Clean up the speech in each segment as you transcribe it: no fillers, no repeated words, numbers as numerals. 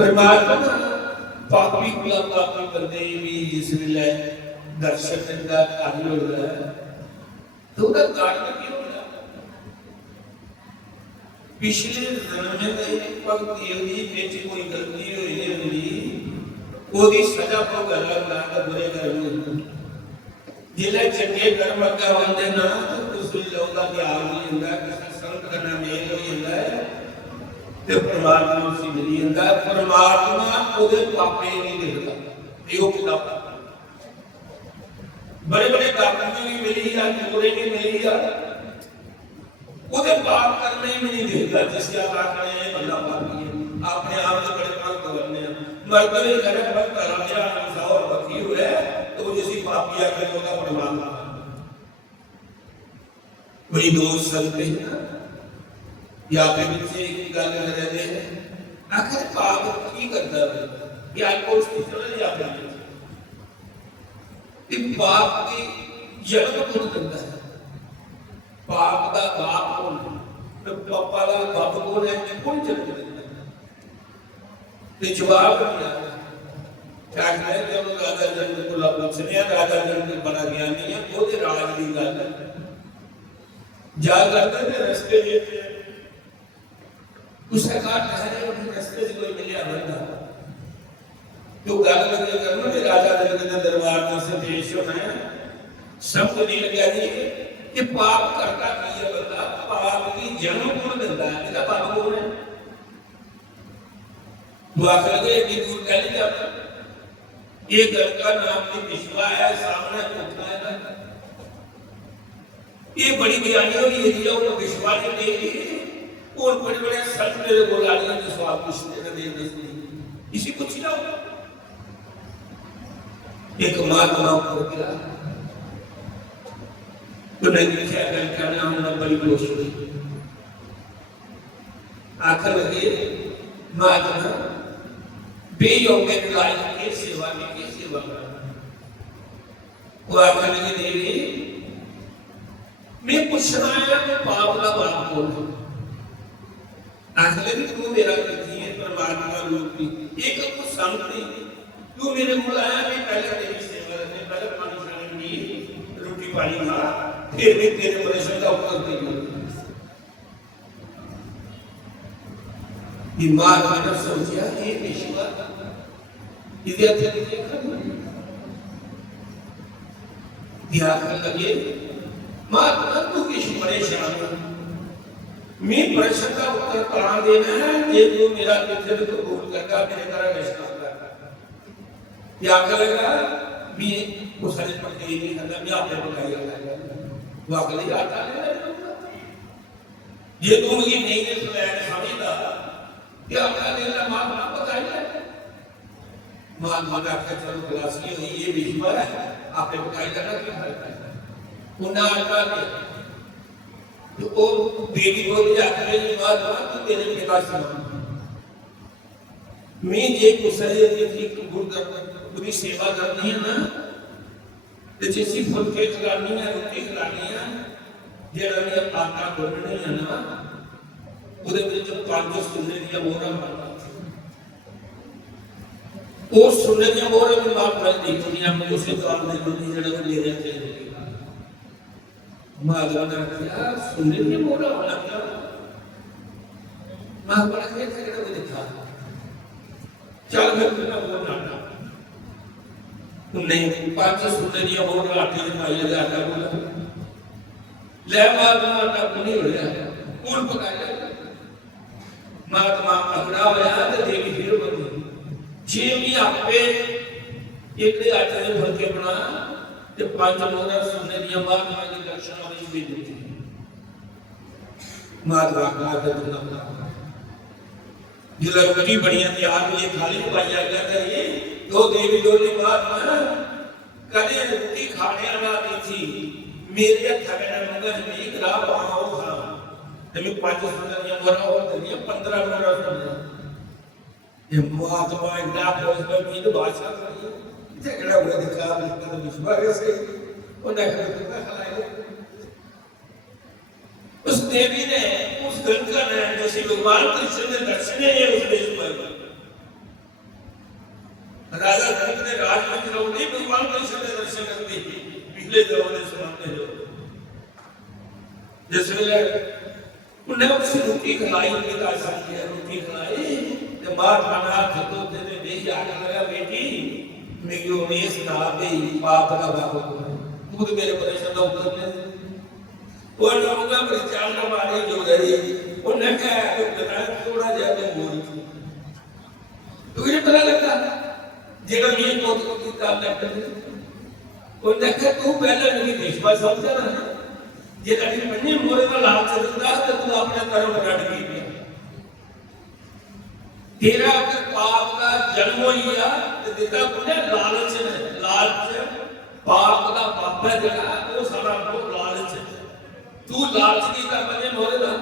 परमात्मा पापी को पापी बंदे भी जिस वेले दर्शन दिंदा कर लौटा तो उसका कारण की होगा? पिछले जन्म में भक्ति होगी कोई गलती हुई होगी ओदी सजा भोगना ना बुरे कर्म जिले चंगे कर्म का होंगे ना तो उस लोगों का ध्यान नहीं होता किसी संत का नाम मेल हो जाता है तो परमात्मा उसी मिली जाता है। परमात्मा ओदे पापे नहीं देखता यो किताब बड़े बड़े डॉक्टर भी मिली या चोरे भी मिली या ओदे पाप करने में नहीं देखता जिसके आप आखने हैं बंदा पापी है अपने आप से बड़े भक्त बनने मरते करे भक्त राजा और बकी हुए तो जिसी पापी आकर होगा परमात्मा कोई दोस्त सकते हैं या फिर से एक गल कर रहे हैं आखिर पाप की करता है या कोई चले जाते हैं पाप की जन्म कौन करता है पाप का बाप कौन तो पापा का बाप कौन है कौन जन्म देता है जवाब दिया क्या कहते हैं जब राजा जनक को पूछने राजा जनक बड़ा ज्ञानी है वो राज की गल जा करते थे रस्ते में उसका काट ठहरे और रस्ते से कोई मिलिया बंदा तो गल लगे करना कि राजा जनक के दरबार में से देश होना सब को नहीं लगा जी कि पाप करता की है बंदा पाप की जन्म कौन देता है इसका पाप कौन है वो आखिर लगे कि दूर कह लिया ये घर का नाम भी विश्वा है सामने उठना है ये बड़ी ज्ञानी होगी एरिया को विश्वा ने देगी और बड़े बड़े संत मेरे बोला लिया जो स्वाद पूछने का देव नहीं इसी कुछ ही ना होगा एक महात्मा को गिरा तो नहीं लिखा घर का नाम ना बड़ी कोशिश आखिर लगे महात्मा बेयोग्य लायक के सेवा में की सेवा वो आखिर लगे देवी मैं पूछना है कि पाप का बाप कौन है आखिर लगे तू मेरा विधि है परमात्मा रूप की एक को शांति तू मेरे को आया मैं पहले तेरी सेवा करने पहले पानी शानी पी रोटी पानी खा फिर भी तेरे परेशान का उत्तर देंगे दिमाग में सोचा ये विश्वा इधर से देखा ध्यान लगे महात्मा तू किस परेशान है मैं प्रश्न का उत्तर कहाँ देना है ये जो मेरा पिछले तो भूल करता मेरे तरह वैसा क्या करेगा मैं उस हरे पक्के नहीं करता मैं आपने बताया वो अगले आता है ये तुम ये नहीं सुनाया समझता क्या क्या लेना महात्मा बताइए महात्मा का चलो क्लास ये ये विश्व है आपने बताया जाना क्या है उन्हें आता है तो वो देवी बोल जाते हैं महात्मा तो तेरे पिता से मैं ये कुशल की गुण पूरी सेवा करनी है ना तो जैसी फुलके खिलानी है रोटी खिलानी है जेड़ा मैं आटा गुननी है ना ਉਹਦੇ ਵਿੱਚ ਪੰਜ ਸੁੰਨੇ ਦੀਆਂ ਮੋਹਰਾਂ ਉਹ ਸੁੰਨੇ ਦੀਆਂ ਮੋਹਰਾਂ ਵੀ ਮਾਰ ਦੀ ਦੁਨੀਆ में उसे काल में दुनिया ਜਿਹੜਾ ले जाते हैं माधव ने कहा सुंदर ਦੀਆਂ ਮੋਹਰਾਂ ਹੋਣਾ क्या महाभारत में झगड़ा को देखा चल फिर ना बोलना नहीं पांच सुंदर ਦੀਆਂ ਮੋਹਰਾਂ आटे में पाया जाता बोला ले माधव आटा नहीं हो रहा कौन पकाएगा महात्मा अगड़ा होया ते देवी फिर बनी जे भी आपे एक आटे दे फलके बना ते पांच मोहरा सुनने दिया महात्मा की दर्शन वाली भी दी महात्मा का दर्शन जिला रोटी बढ़िया तैयार हुई थाली पाया गया था ये दो देवी डोली महात्मा कदे रोटी खाने वाला दी थी मेरे थगड़ा मंगा नहीं करा पाओ खा तभी पांच सुंदर ये मोरा और दुनिया 15 मोरा सुंदर ये महात्मा इंदा पोस में भी तो भाषा झगड़ा हुआ दिखा तो विश्वास से वो देखा तो खलाए उस देवी ने उस गंगा ने जैसे भगवान कृष्ण ने दर्शन है उस देश पर जिस वेले उन्हें उस रोटी खिलाई पिता समझे रोटी खिलाई ते बाहर खाना हाथ तो तेरे नहीं आके लगा बेटी मेरी उम्मीद ना दे पाप का बाबू तू तो मेरे परेशान ना उतर ले वो लोगों पर चाल ना मारे जो रही उन्हें क्या तो बता थोड़ा ज्यादा बोल तुझे पता लगता जेकर ये को किताब लगता है उन्हें क्या तू पहले नहीं विश्वास समझा ना जे कभी मन्ने मोरे का लाभ चलता तो तू अपने कर्म रट गई तेरा अगर पाप का जन्म हो गया तो देखा पुण्य लालच है लालच पाप का पाप है जगह वो सारा को लालच है तू लालच की का मन्ने मोरे का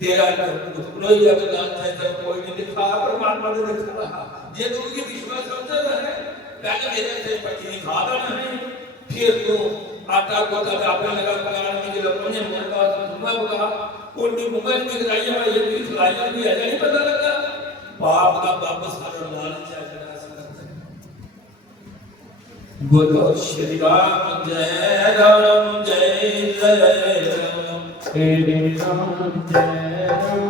तेरा तो ही अगर लालच है तो कोई नहीं दिखा परमात्मा ने दिखा रहा ये तू की विश्वास समझ रहा है पहले मेरे से पति खाता नहीं फिर तू आटा को का आपने लगा पकाने में जो अपने मन का धुआं बगा कोई मोबाइल में गिराया ये भी खिलाया भी है नहीं पता लगा पाप का वापस सारा लालच आ जरा बोलो श्री राम जय राम जय जय राम श्री राम जय राम